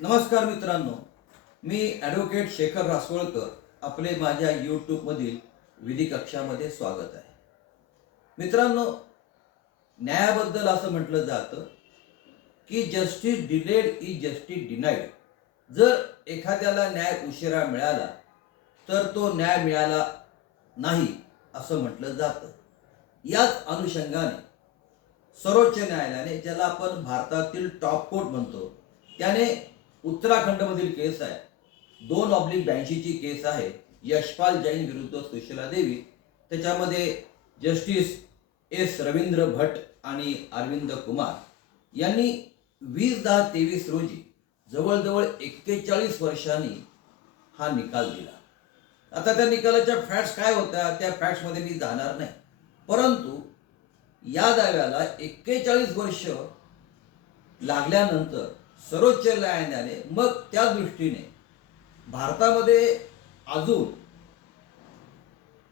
नमस्कार मित्रांनो, मी ॲडव्होकेट शेखर रासवळकर आपले माझ्या यूट्यूबमधील विधी कक्षामध्ये स्वागत आहे. मित्रांनो, न्यायाबद्दल असं म्हटलं जातं की justice delayed is justice denied. जर एखाद्याला न्याय उशिरा मिळाला तर तो न्याय मिळाला नाही असं म्हटलं जातं. याच अनुषंगाने सर्वोच्च न्यायालयाने, ज्याला आपण भारतातील टॉप कोर्ट म्हणतो, त्याने उत्तराखंडमधील केस आहे 2/82 केस आहे यशपाल जैन विरुद्ध सुशीला देवी. त्याच्यामध्ये जस्टिस एस रवींद्र भट आणि अरविंद कुमार यांनी 20/10/23 रोजी जवळजवळ 41 वर्षांनी हा निकाल दिला. आता त्या निकालाच्या फॅक्ट्स काय होत्या त्या फॅक्ट्समध्ये मी जाणार नाही, परंतु या दाव्याला 41 वर्ष लागल्यानंतर सर्वोच्च न्यायालयाने मग त्या दृष्टीने भारतामध्ये अजून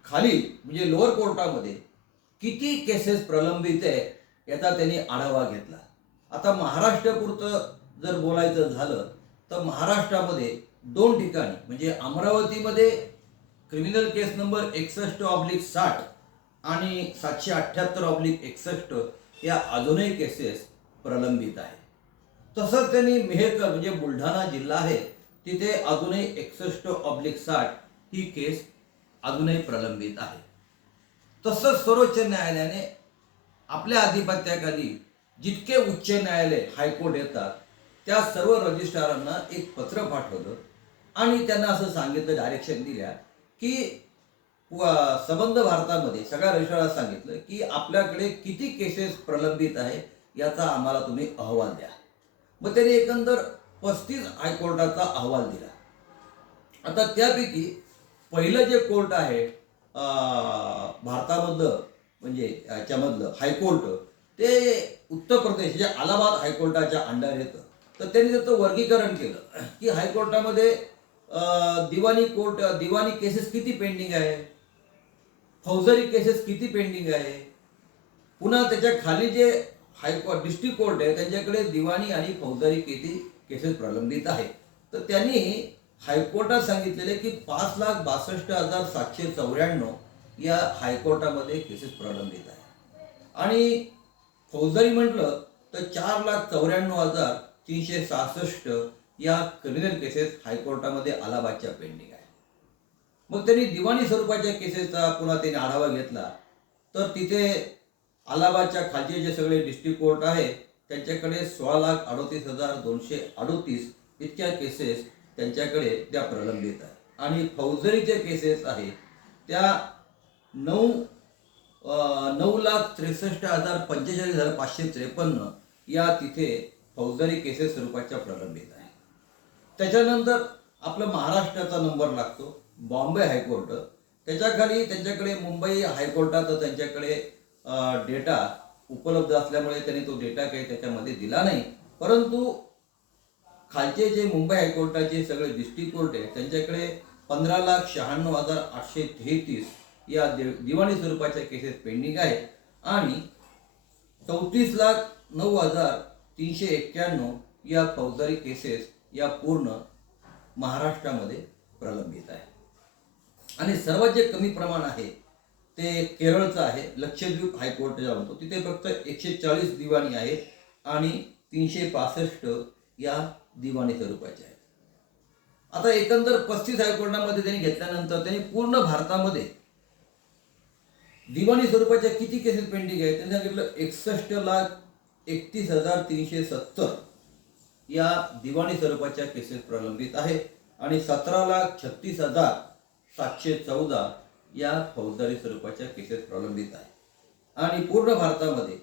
खाली म्हणजे लोअर कोर्टामध्ये किती केसेस प्रलंबित आहे याचा त्यांनी आढावा घेतला. आता महाराष्ट्रापुरतं जर बोलायचं झालं तर महाराष्ट्रामध्ये 2 ठिकाणी म्हणजे अमरावतीमध्ये क्रिमिनल केस नंबर 61/60 आणि 778/61 या अजूनही केसेस प्रलंबित आहेत. तसंच त्यांनी मेहकर म्हणजे बुलढाणा जिल्हा आहे तिथे अजूनही 61/60 ही केस अजूनही प्रलंबित आहे. तसंच सर्वोच्च न्यायालयाने आपल्या अधिपत्याखाली जितके उच्च न्यायालय हायकोर्ट येतात त्या सर्व रजिस्ट्रारांना एक पत्र पाठवलं आणि त्यांना असं सांगितलं, डायरेक्शन दिल्या की संबंध भारतामध्ये सगळ्या रजिस्ट्रारांना सांगितलं की आपल्याकडे किती केसेस प्रलंबित आहे याचा आम्हाला तुम्ही अहवाल द्या. मग त्यांनी एकंदर 35 हायकोर्टाचा अहवाल दिला. आता त्यापैकी पहिलं जे कोर्ट आहे भारतामधलं म्हणजे याच्यामधलं हायकोर्ट ते उत्तर प्रदेशच्या अलाहाबाद हायकोर्टाच्या अंडर येतं. तर त्यांनी त्याचं वर्गीकरण केलं की हायकोर्टामध्ये दिवाणी केसेस किती पेंडिंग आहे, फौजदारी केसेस किती पेंडिंग आहे, पुन्हा त्याच्या खाली जे हायकोर्ट डिस्ट्रिक्ट कोर्ट आहे त्यांच्याकडे दिवाणी आणि फौजदारी किती केसेस प्रलंबित आहेत. तर त्यांनी हायकोर्टात सांगितलेले की 5,62,794 या हायकोर्टामध्ये केसेस प्रलंबित आहे आणि फौजदारी म्हटलं तर 4,94,366 या क्रिमिनल केसेस हायकोर्टामध्ये अलाहाबादच्या पेंडिंग आहे. मग त्यांनी दिवाणी स्वरूपाच्या केसेसचा पुन्हा त्यांनी आढावा घेतला तर तिथे अलाहाबादच्या खालचे जे सगळे डिस्ट्रिक्ट कोर्ट आहे त्यांच्याकडे 16,38,238 इतक्या केसेस त्यांच्याकडे त्या प्रलंबित आहे आणि फौजदारीच्या केसेस आहेत त्या 9,63,45,553 या तिथे फौजदारी केसेस स्वरूपाच्या प्रलंबित आहे. त्याच्यानंतर आपलं महाराष्ट्राचा नंबर लागतो बॉम्बे हायकोर्ट. त्याच्याखाली त्यांच्याकडे मुंबई हायकोर्टाचा त्यांच्याकडे डेटा उपलब्ध असल्यामुळे त्यांनी तो डेटा काही त्याच्यामध्ये दिला नाही, परंतु खालचे जे मुंबई हायकोर्टाचे सगळे डिस्ट्रिक्ट कोर्ट आहे त्यांच्याकडे 15,96,833 या दिवाणी स्वरूपाच्या केसेस पेंडिंग आहेत आणि 34,09,391 या फौजदारी केसेस या पूर्ण महाराष्ट्रामध्ये प्रलंबित आहे. आणि सर्वात जे कमी प्रमाण आहे ते केरळचं आहे, लक्षद्वीप हायकोर्ट जे म्हणतो तिथे फक्त 140 दिवाणी आहेत आणि 365 या दिवाणी स्वरूपाचे आहेत. आता एकंदर 35 हायकोर्टामध्ये त्यांनी घेतल्यानंतर त्यांनी पूर्ण भारतामध्ये दिवाणी स्वरूपाच्या किती केसेस पेंडिंग आहेत त्यांनी सांगितलं 61,31,370 या दिवाणी स्वरूपाच्या केसेस प्रलंबित आहेत आणि 17,36,714 या फौजदारी स्वरूपाच्या केसेस प्रलंबित आहे. आणि पूर्ण भारतामध्ये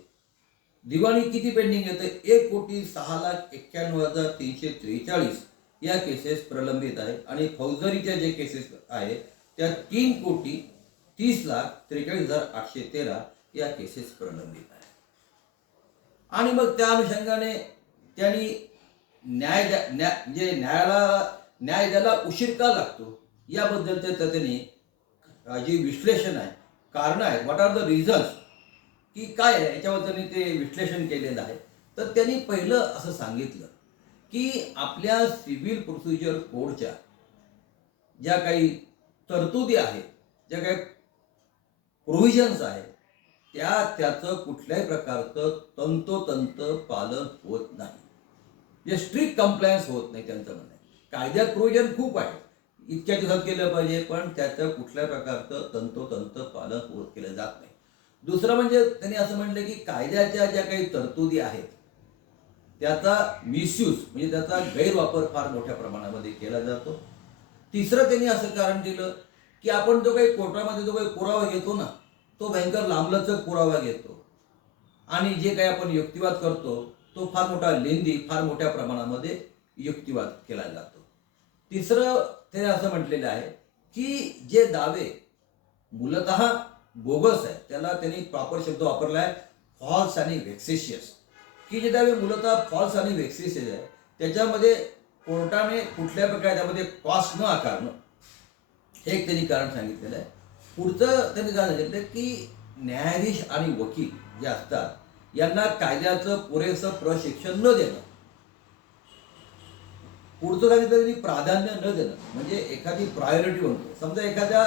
दिवाणी किती पेंडिंग येतं 1,06,91,343 या केसेस प्रलंबित आहे आणि फौजदारीच्या जे केसेस आहेत त्या 3,30,43,813 या केसेस प्रलंबित आहे. आणि मग त्या अनुषंगाने त्यांनी न्याय द्यायला उशीर का लागतो याबद्दल त्यांनी जे विश्लेषण आहे, कारण आहे, व्हॉट आर द रिझन्स की काय आहे याच्याबद्दल ते विश्लेषण केलेलं आहे. तर त्यांनी पहिलं असं सांगितलं की आपल्या सिव्हिल प्रोसिजर कोडच्या ज्या काही तरतुदी आहेत, ज्या काही प्रोव्हिजन्स आहेत, त्याचं कुठल्याही प्रकारचं तंतोतंत पालन होत नाही. जे स्ट्रिक्ट कंप्लायन्स होत नाही त्यांचं म्हणणं आहे. कायद्यात प्रोव्हिजन खूप आहे, इतक्या दिवसात केलं पाहिजे, पण त्याचं कुठल्या प्रकारचं तंतोतंत पालन केलं जात नाही. दुसरं म्हणजे त्यांनी असं म्हटलं की कायद्याच्या ज्या काही तरतुदी आहेत त्याचा मिसयूज म्हणजे त्याचा गैरवापर फार मोठ्या प्रमाणामध्ये केला जातो. तिसरं त्यांनी असं कारण दिलं की आपण जो काही कोर्टामध्ये जो काही पुरावा घेतो ना, तो भयंकर लांबलचक पुरावा घेतो आणि जे काही आपण युक्तिवाद करतो तो फार मोठा लेंदी, फार मोठ्या प्रमाणामध्ये युक्तिवाद केला जातो. तिसरं ते असं म्हटलेलं आहे की जे दावे मूलतः बोगस आहे, त्याला त्यांनी प्रॉपर शब्द वापरला आहे फॉल्स आणि व्हेक्सेशियस, की जे दावे मूलतः फॉल्स आणि व्हेक्सेशियस आहे त्याच्यामध्ये कोर्टाने कुठल्या प्रकारे त्यामध्ये कॉस्ट न आकारणं हे एक त्यांनी कारण सांगितलेलं आहे. पुढचं त्यांनी काय सांगितलं की न्यायाधीश आणि वकील जे असतात यांना कायद्याचं पुरेसं प्रशिक्षण न देणं. पुढचं सांगितलं त्यांनी प्राधान्य न देणं, म्हणजे एखादी प्रायोरिटी म्हणतो. समजा एखाद्या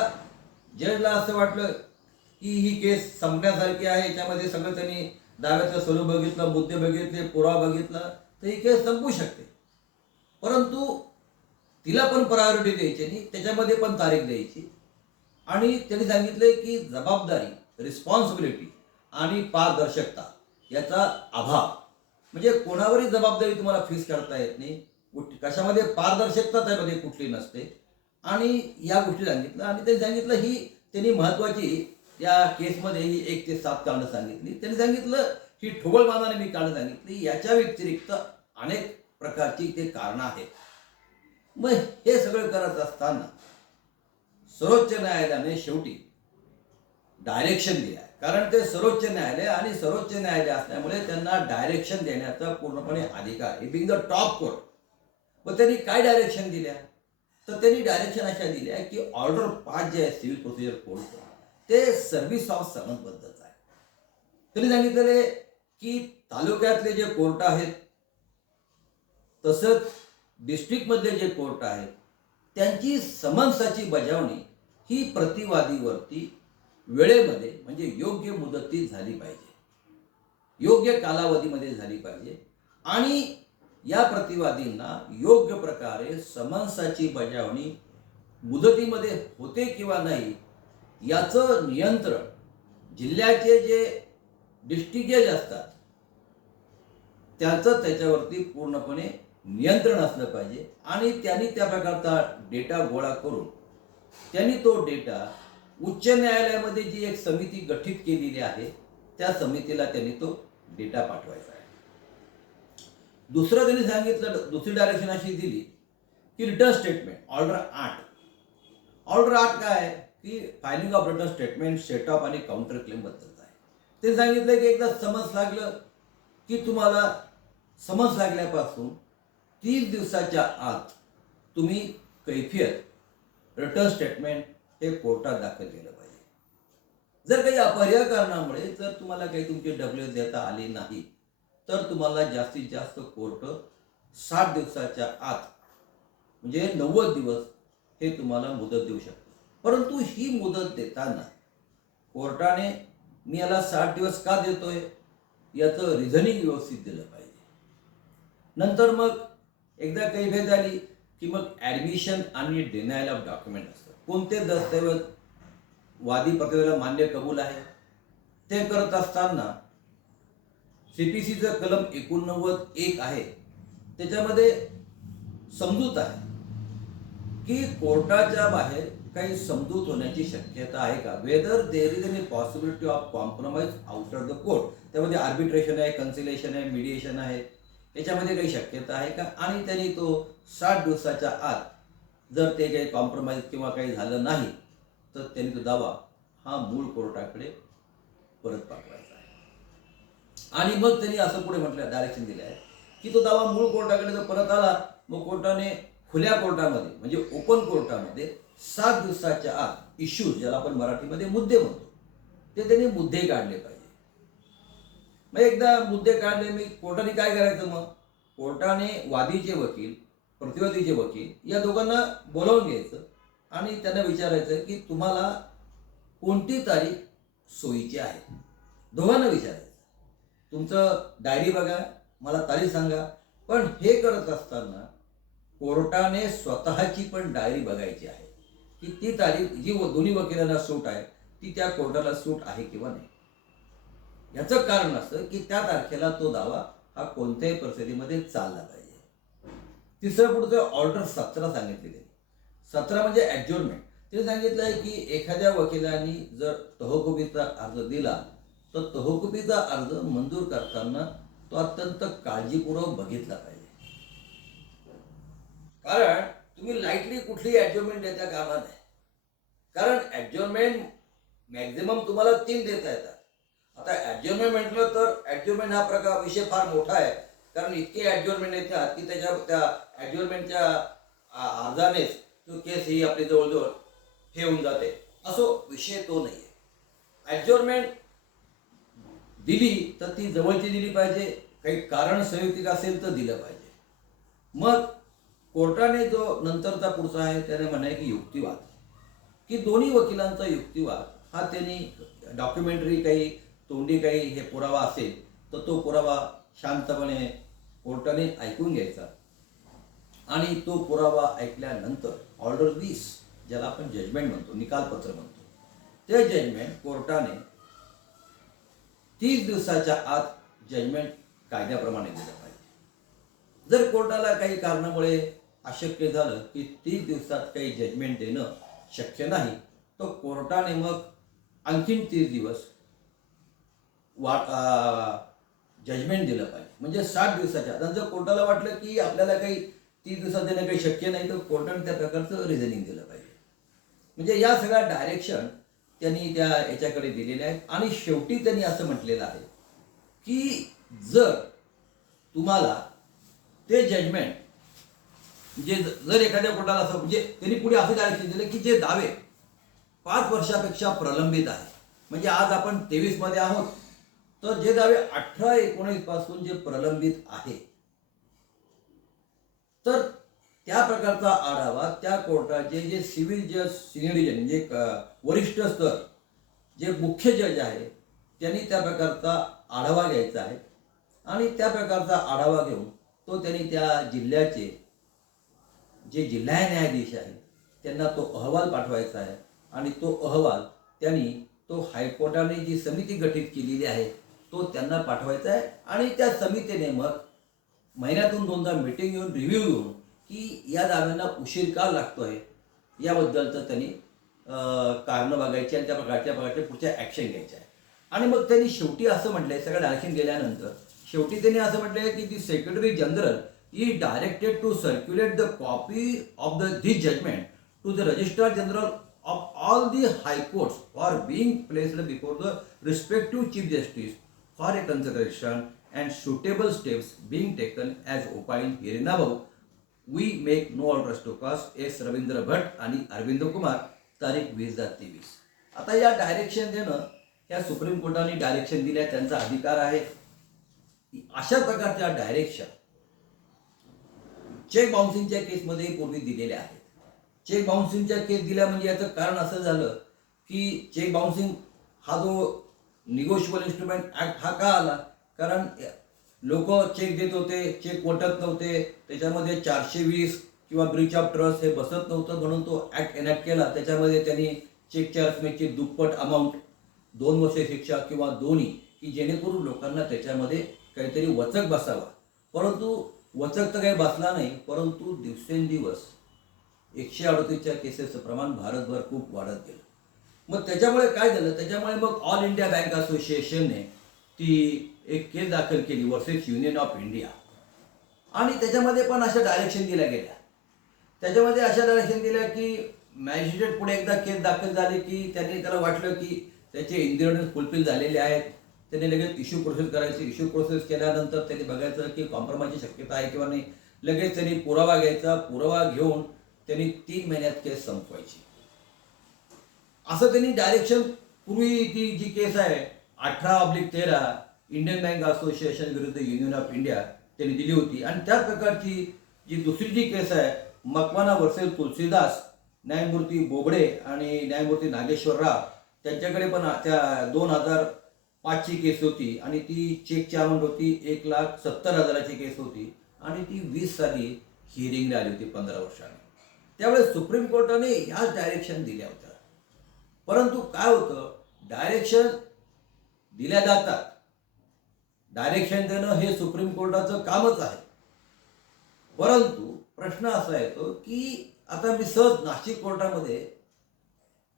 जजला असं वाटलं की ही केस संपण्यासारखी आहे, याच्यामध्ये सगळं त्यांनी दाव्याचं स्वरूप बघितलं, मुद्दे बघितले, पुरावा बघितला, तर ही केस संपू शकते. परंतु तिला पण प्रायोरिटी द्यायची नाही, त्याच्यामध्ये पण तारीख द्यायची. आणि त्यांनी सांगितले की जबाबदारी, रिस्पॉन्सिबिलिटी आणि पारदर्शकता याचा अभाव, म्हणजे कोणावरही जबाबदारी तुम्हाला फिक्स करता येत नाही, कशामध्ये पारदर्शकता त्यामध्ये कुठली नसते. आणि या गोष्टी सांगितलं. आणि त्यांनी सांगितलं ही त्यांनी महत्त्वाची या केसमध्ये ही 1 ते 7 कारणं सांगितली. त्यांनी सांगितलं ही ठोगळमानाने मी कारणं सांगितली, याच्या व्यतिरिक्त अनेक प्रकारची ते कारणं आहेत. मग हे सगळं करत असताना सर्वोच्च न्यायालयाने शेवटी डायरेक्शन दिलं आहे. कारण ते सर्वोच्च न्यायालय आणि सर्वोच्च न्यायालय असल्यामुळे त्यांना डायरेक्शन देण्याचा पूर्णपणे अधिकार आहे, बिंग द टॉप कोर्ट. मग त्यांनी काय डायरेक्शन दिल्या, तर त्यांनी डायरेक्शन अशा दिल्या की ऑर्डर 5 जे आहे सिव्हिल प्रोसिजर कोडचं ते सर्व्हिस ऑफ समन्सबद्धच आहे. त्यांनी सांगितलेले की तालुक्यातले जे कोर्ट आहेत तसंच डिस्ट्रिक्टमधले जे कोर्ट आहेत त्यांची समन्साची बजावणी ही प्रतिवादीवरती वेळेमध्ये म्हणजे योग्य मुदतीत झाली पाहिजे, योग्य कालावधीमध्ये झाली पाहिजे. आणि या प्रतिवादींना योग्य प्रकारे समन्साची बजावणी मुदतीमध्ये होते किंवा नाही याचं नियंत्रण जिल्ह्याचे जे डिस्ट्रिक्ट जज असतात त्याचं त्याच्यावरती पूर्णपणे नियंत्रण असलं पाहिजे. आणि त्यांनी त्या प्रकारचा डेटा गोळा करून त्यांनी तो डेटा उच्च न्यायालयामध्ये जी एक समिती गठीत केलेली आहे त्या समितीला त्यांनी तो डेटा पाठवायचा आहे. दुसरं त्यांनी सांगितलं, दुसरी डायरेक्शन अशी दिली की रिटर्न स्टेटमेंट ऑर्डर 8. ऑर्डर 8 काय आहे की filing of return statement, set of आणि काउंटर क्लेम बद्दलच आहे. ते सांगितलं की एकदा समन्स लागलं की तुम्हाला समन्स लागल्यापासून 30 दिवसाच्या आत तुम्ही कैफियत रिटर्न स्टेटमेंट हे कोर्टात दाखल केलं पाहिजे. जर काही अपरिहार्य कारणामुळे जर तुम्हाला काही तुमची डब्ल्यू देता आली नाही तर तुम्हाला जास्तीत जास्त कोर्ट 60 दिवसाच्या आत म्हणजे 90 दिवस हे तुम्हाला मुदत देऊ शकतो. परंतु ही मुदत देताना कोर्टाने मी याला 60 दिवस का देतोय याचं रिझनिंग व्यवस्थित दिलं पाहिजे. नंतर मग एकदा कैफियत झाली की मग ॲडमिशन आणि डिनायल ऑफ डॉक्युमेंट असतं. कोणते दस्तऐवज वादी प्रतिवादीला मान्य कबूल आहे ते करत असताना CPCचं कलम 89(1) आहे, त्याच्यामध्ये समजूत आहे की कोर्टाच्या बाहेर काही समजूत होण्याची शक्यता आहे का, whether there is any possibility of compromise outer the court. त्यामध्ये आर्बिट्रेशन आहे, कन्सिलेशन आहे, मीडिएशन आहे, याच्यामध्ये काही शक्यता आहे का. आणि त्यांनी तो 60 दिवसाच्या आत जर ते काही कॉम्प्रोमाइज किंवा काही झालं नाही तर त्यांनी तो दावा हा मूळ कोर्टाकडे परत पाठवायचा आहे. आणि मग त्यांनी असं पुढे म्हटलं, डायरेक्शन दिलं आहे की तो दावा मूळ कोर्टाकडे जर परत आला मग कोर्टाने खुल्या कोर्टामध्ये म्हणजे ओपन कोर्टामध्ये 7 दिवसाच्या आत इश्यूज, ज्याला आपण मराठीमध्ये मुद्दे म्हणतो, ते त्यांनी मुद्दे काढले पाहिजे. मग एकदा मुद्दे काढले मी कोर्टाने काय करायचं, मग कोर्टाने वादीचे वकील, प्रतिवादीचे वकील या दोघांना बोलावून घ्यायचं आणि त्यांना विचारायचं की तुम्हाला कोणती तारीख सोयीची आहे. दोघांना विचारायचं, तुमचं डायरी बघा, मला तारीख सांगा. पण हे करत असताना कोर्टाने स्वतःची पण डायरी बघायची आहे की ती तारीख जी दोन्ही वकिलांना सूट आहे ती त्या कोर्टाला सूट आहे किंवा नाही. याचं कारण असं की त्या तारखेला तो दावा हा कोणत्याही परिस्थितीमध्ये चालला पाहिजे. तिसरं पुढचं ऑर्डर 17 सांगितली त्यांनी. 17 म्हणजे ॲडजॉर्नमेंट. ते सांगितलं आहे की एखाद्या वकिलांनी जर तहकुबीचा अर्ज दिला तर तहकुबीचा अर्ज मंजूर करताना तो अत्यंत काळजीपूर्वक बघितला पाहिजे. कारण तुम्ही लाईटली कुठली ॲडजॉर्नमेंट देता कामा नये. कारण ॲडजॉर्नमेंट मॅक्झिमम तुम्हाला 3 देता येतात. आता ॲडजॉर्नमेंट म्हटलं तर ॲडजॉर्नमेंट हा प्रकार विषय फार मोठा आहे. कारण इतके ॲडजॉर्नमेंट येतात की त्या ॲडजॉर्नमेंटच्या अर्जानेच तो केस ही आपली जवळजवळ हे होऊन जाते. असो विषय तो नाही आहे. ॲडजॉर्नमेंट दिली तर ती जवळची दिली पाहिजे. काही कारण संयुक्तिक असेल तर दिलं पाहिजे. मग कोर्टाने जो नंतरचा पुढचा आहे त्याने म्हणाय की युक्तिवाद, की दोन्ही वकिलांचा युक्तिवाद हा त्यांनी डॉक्युमेंटरी काही तोंडी काही हे पुरावा असेल तर तो पुरावा शांतपणे कोर्टाने ऐकून घ्यायचा आणि तो पुरावा ऐकल्यानंतर ऑर्डर 20 ज्याला आपण जजमेंट म्हणतो, निकालपत्र म्हणतो, ते जजमेंट कोर्टाने 30 दिवसाच्या आत जजमेंट कायद्याप्रमाणे दिलं पाहिजे. जर कोर्टाला काही कारणामुळे अशक्य झालं की 30 दिवसात काही जजमेंट देणं शक्य नाही तर कोर्टाने मग आणखीन 30 दिवस जजमेंट दिलं पाहिजे. म्हणजे 60 दिवसाच्या आत. जर कोर्टाला वाटलं की आपल्याला काही 30 दिवसात देणं काही शक्य नाही तर कोर्टाने त्या प्रकारचं रिझनिंग दिलं पाहिजे. म्हणजे या सगळ्या डायरेक्शन त्यांनी त्या याच्याकडे दिलेल्या आहेत. आणि शेवटी त्यांनी असं म्हटलेलं आहे की जर तुम्हाला ते जजमेंट म्हणजे जर एखाद्या कोर्टाला असं म्हणजे त्यांनी पुढे असं डायरेक्शन दिलं की जे दावे 5 वर्षापेक्षा प्रलंबित आहे, म्हणजे आज आपण 23 मध्ये आहोत, तर जे दावे 18-19 पासून जे प्रलंबित आहे तर त्या प्रकारचा आढावा त्या कोर्टाचे जे सिव्हिल जज सिनियर जज म्हणजे वरिष्ठ स्तर जे मुख्य जज आहे त्यांनी त्या प्रकारचा आढावा घ्यायचा आहे. आणि त्या प्रकारचा आढावा घेऊन तो त्यांनी त्या जिल्ह्याचे जे जिल्हा न्यायाधीश आहेत त्यांना तो अहवाल पाठवायचा आहे. आणि तो अहवाल त्यांनी तो हायकोर्टाने जी समिती गठीत केलेली आहे तो त्यांना पाठवायचा आहे. आणि त्या समितीने मग महिन्यातून 2दा मीटिंग घेऊन रिव्ह्यू घेऊन की या दाव्यांना उशीर का लागतोय याबद्दलचं त्यांनी कारणं बघायची आणि त्या प्रकारच्या पुढच्या ॲक्शन घ्यायच्या आहे. आणि मग त्यांनी शेवटी असं म्हटलंय, सगळं डायरेक्शन गेल्यानंतर शेवटी त्यांनी असं म्हटलंय की the secretary general he directed to circulate the copy of this judgment to the registrar general of all the high courts for being placed before the respective chief justice for a consideration and suitable steps being taken as opined herein above. We make no alters to cause S. Ravindra Bhat आणि अरविंद कुमार तारीख 20/23. आता या direction देणं या supreme कोर्टाने direction दिल्या, त्यांचा अधिकार आहे. अशा प्रकारच्या डायरेक्शन चेक बाउन्सिंगच्या केसमध्ये पूर्वी दिलेल्या आहेत. चेक बाउन्सिंगच्या केस दिल्या म्हणजे याचं कारण असं झालं की चेक बाउन्सिंग हा जो निगोशिएबल इन्स्ट्रुमेंट ॲक्ट हा का आला, कारण लोक चेक देत होते, चेक वटत नव्हते, त्याच्यामध्ये 420 किंवा ब्रीच ऑफ ट्रस्ट हे बसत नव्हतं, म्हणून तो ॲक्ट एनॅक्ट केला. त्याच्यामध्ये त्यांनी चेकच्या रकमेची दुप्पट अमाऊंट, 2 वर्षे शिक्षा किंवा दोन्ही, की जेणेकरून लोकांना त्याच्यामध्ये काहीतरी वचक बसावा. परंतु वचक तर काही बसला नाही, परंतु दिवसेंदिवस 138च्या केसेसचं प्रमाण भारतभर खूप वाढत गेलं. मग त्याच्यामुळे काय झालं, त्याच्यामुळे मग ऑल इंडिया बँक असोसिएशनने ती एक केस दाखल केली वर्सेस युनियन ऑफ इंडिया. आणि त्याच्यामध्ये पण अशा डायरेक्शन दिल्या गेल्या. त्याच्यामध्ये अशा डायरेक्शन दिल्या की मॅजिस्ट्रेट पुढे एकदा केस दाखल झाली की त्यांनी त्याला वाटलं की त्याचे इंग्रेडियंट्स फुलफिल झालेले आहेत, त्यांनी लगेच इश्यू प्रोसेस करायची. इश्यू प्रोसेस केल्यानंतर त्यांनी बघायचं की कॉम्प्रोमाइजची शक्यता आहे किंवा नाही. लगेच त्यांनी पुरावा घ्यायचा, पुरावा घेऊन त्यांनी 3 महिन्यात केस संपवायची. असं त्यांनी डायरेक्शन पूर्वी ती जी केस आहे 18/13 इंडियन बँक असोसिएशन विरुद्ध युनियन ऑफ इंडिया त्यांनी दिली होती. आणि त्याच प्रकारची जी दुसरी जी केस आहे, मकवाना वर्सेस तुलसीदास, न्यायमूर्ती बोबडे आणि न्यायमूर्ती नागेश्वर राव, त्यांच्याकडे पण त्या 2005ची केस होती आणि ती चेकची अमाऊंट होती 1,70,000ची केस होती आणि ती 20 साली हिअरिंगला आली होती 15 वर्षांनी. त्यावेळेस सुप्रीम कोर्टाने ह्याच डायरेक्शन दिल्या होत्या. परंतु काय होतं, डायरेक्शन दिल्या जातात, डायरेक्शन देणं हे सुप्रीम कोर्टाचं कामच आहे. परंतु प्रश्न असा येतो की आता मी सहज नाशिक कोर्टामध्ये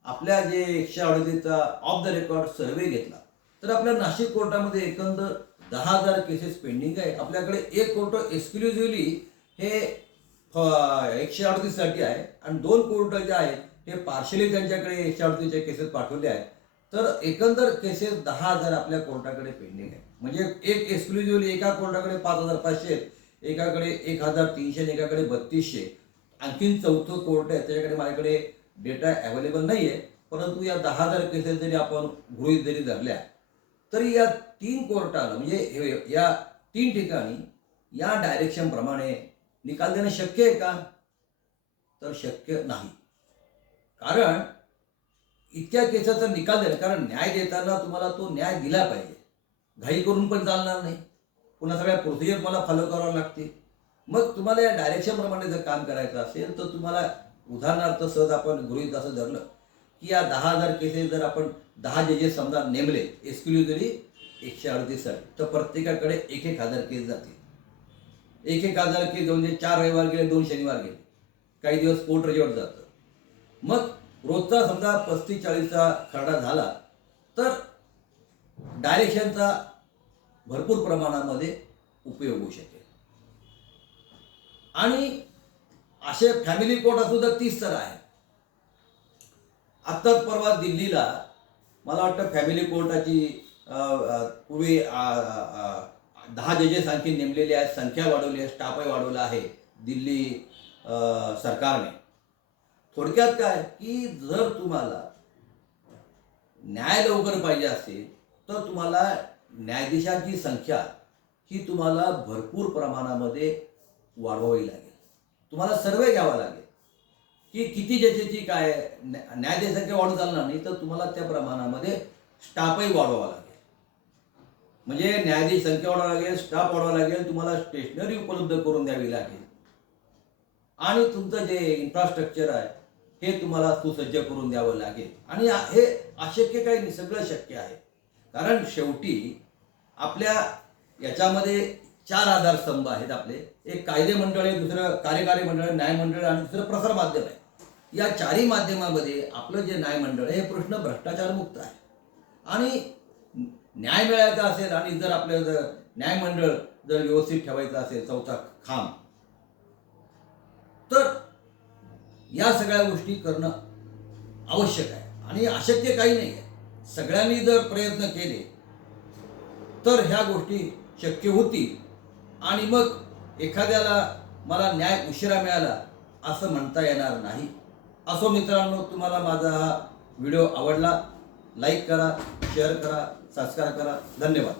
आपल्या जे 138चा ऑफ द रेकॉर्ड सर्वे घेतला, तर आपल्या नाशिक कोर्टामध्ये एकंदर 10,000 केसेस पेंडिंग आहे. आपल्याकडे एक कोर्ट एक्सक्लुझिव्हली हे 138 साठी आहे आणि 2 कोर्ट जे आहेत हे पार्शली त्यांच्याकडे 138च्या केसेस पाठवले आहेत. तर एकंदर केसेस 10,000 आपल्या कोर्टाकडे पेंडिंग आहे. म्हणजे एक एक्सक्लुझिव्हली एका कोर्टाकडे 5,500, एकाकडे 1,300, एकाकडे 3,200. आणखीन चौथं कोर्ट आहे त्याच्याकडे माझ्याकडे डेटा अवेलेबल नाही आहे. परंतु या 10,000 केसेस जरी आपण गृहीत जरी धरल्या तरी या 3 कोर्टाला म्हणजे या 3 ठिकाणी या डायरेक्शनप्रमाणे निकाल देणं शक्य आहे का? तर शक्य नाही. कारण इतक्या केसाचा निकाल देणं, कारण न्याय देताना तुम्हाला तो न्याय दिला पाहिजे. घाई करून पण चालणार नाही, पुन्हा सगळ्या प्रोसिजर मला फॉलो करावं लागते. मग तुम्हाला या डायरेक्शनप्रमाणे जर काम करायचं असेल तर तुम्हाला उदाहरणार्थ सहज आपण गृहीत असं धरलं की या 10,000 केसेस जर आपण 10 जजेस समजा नेमले एक्सक्लुझिव्हली 138 साठी, तर प्रत्येकाकडे 1,000 केस जातील. 1,000 केस म्हणजे 4 रविवार गेले, 2 शनिवार गेले, काही दिवस कोर्ट रजेवर जातं. मग रोजचा समजा 35-40चा खरडा झाला तर डायरेक्शनचा भरपूर प्रमाणामध्ये उपयोग होऊ शकेल. आणि असे फॅमिली कोर्ट असू तर 30 तर आहे. आत्ताच परवा दिल्लीला मला वाटतं फॅमिली कोर्टाची पूर्वी 10 जजेस आणखी नेमलेले आहेत, संख्या वाढवली आहे, स्टाफही वाढवला आहे दिल्ली सरकारने. थोडक्यात काय की जर तुम्हाला न्याय लवकर पाहिजे असेल तर तुम्हाला न्यायाधीशांची संख्या ही तुम्हाला भरपूर प्रमाणामध्ये वाढवावी लागेल. तुम्हाला सर्वे घ्यावा लागेल की किती जजेसची काय न्यायाधीश संख्या वाढून चालणार नाही, तर तुम्हाला त्या प्रमाणामध्ये स्टाफही वाढवावा लागेल. म्हणजे न्यायाधीश संख्या वाढवावी लागेल, स्टाफ वाढवावा लागेल, तुम्हाला स्टेशनरी उपलब्ध करून द्यावी लागेल आणि तुमचं जे इन्फ्रास्ट्रक्चर आहे हे तुम्हाला सुसज्ज करून द्यावं लागेल. आणि हे अशक्य काही नाही, सगळं शक्य आहे. कारण शेवटी आपल्या याच्यामध्ये 4 आधारस्तंभ आहेत आपले. एक कायदे मंडळ आहे, दुसरं कार्यकारी मंडळ आहे, न्याय मंडळ आणि दुसरं प्रसार माध्यम आहे. या 4ही माध्यमामध्ये आपलं जे न्याय मंडळ आहे हे पूर्ण भ्रष्टाचारमुक्त आहे. आणि न्याय मिळायचा असेल आणि जर आपलं जर न्याय मंडळ जर व्यवस्थित ठेवायचं असेल, चौथा खांब, तर या सगळ्या गोष्टी करणं आवश्यक आहे. आणि अशक्य काही नाही आहे. सगळ्यांनी जर प्रयत्न केले तर ह्या गोष्टी शक्य होतील. आणि मग एखाद्याला मला न्याय उशिरा मिळाला असं म्हणता येणार नाही. असो मित्रांनो, तुम्हाला माझा हा व्हिडिओ आवडला, लाईक करा, शेअर करा, सबस्क्राईब करा. धन्यवाद.